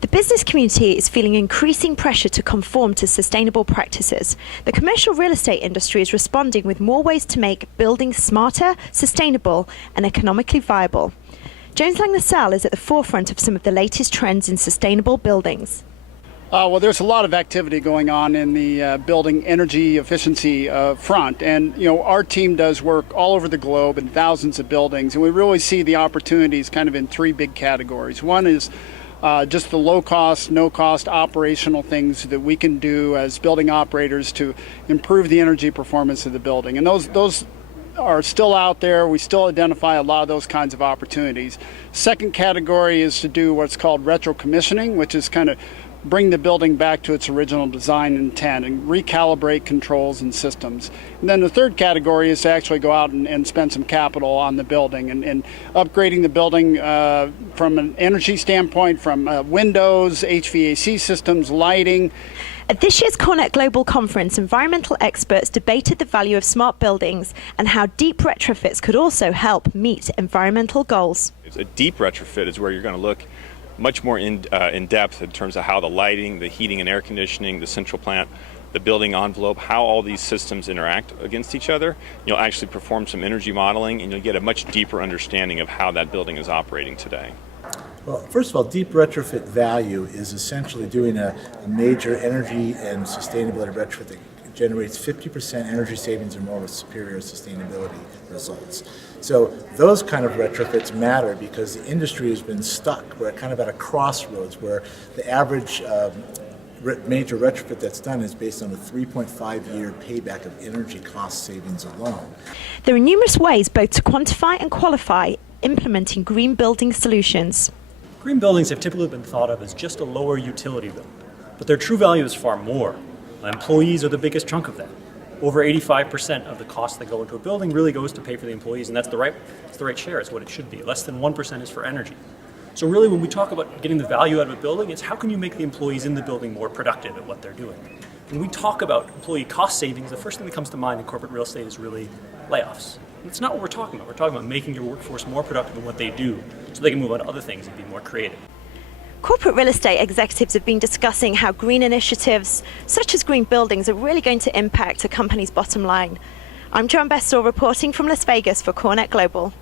The business community is feeling increasing pressure to conform to sustainable practices. The commercial real estate industry is responding with more ways to make buildings smarter, sustainable, and economically viable. Jones Lang LaSalle is at the forefront of some of the latest trends in sustainable buildings. Well, there's a lot of activity going on in the building energy efficiency front, and our team does work all over the globe in thousands of buildings, and we really see the opportunities kind of in three big categories. One is just the low cost, no cost operational things that we can do as building operators to improve the energy performance of the building, and those are still out there. We still identify a lot of those kinds of opportunities. Second category is to do what's called retro commissioning, which is kind of bring the building back to its original design intent and recalibrate controls and systems. And then the third category is to actually go out and spend some capital on the building and upgrading the building from an energy standpoint, from windows, HVAC systems, lighting. At this year's CoreNet Global Conference, environmental experts debated the value of smart buildings and how deep retrofits could also help meet environmental goals. A deep retrofit is where you're going to look much more in depth in terms of how the lighting, the heating and air conditioning, the central plant, the building envelope, how all these systems interact against each other. You'll actually perform some energy modeling and you'll get a much deeper understanding of how that building is operating today. Well, first of all, deep retrofit value is essentially doing a major energy and sustainability retrofit that generates 50% energy savings or more with superior sustainability results. So those kind of retrofits matter because the industry has been stuck. We're kind of at a crossroads where the average major retrofit that's done is based on a 3.5-year payback of energy cost savings alone. There are numerous ways both to quantify and qualify implementing green building solutions. Green buildings have typically been thought of as just a lower utility bill, but their true value is far more. Employees are the biggest chunk of that. Over 85% of the costs that go into a building really goes to pay for the employees, and that's the right share. It's what it should be. Less than 1% is for energy. So really when we talk about getting the value out of a building, it's how can you make the employees in the building more productive at what they're doing. When we talk about employee cost savings, the first thing that comes to mind in corporate real estate is really layoffs. That's not what we're talking about. We're talking about making your workforce more productive in what they do so they can move on to other things and be more creative. Corporate real estate executives have been discussing how green initiatives, such as green buildings, are really going to impact a company's bottom line. I'm Joan Bestall reporting from Las Vegas for CoreNet Global.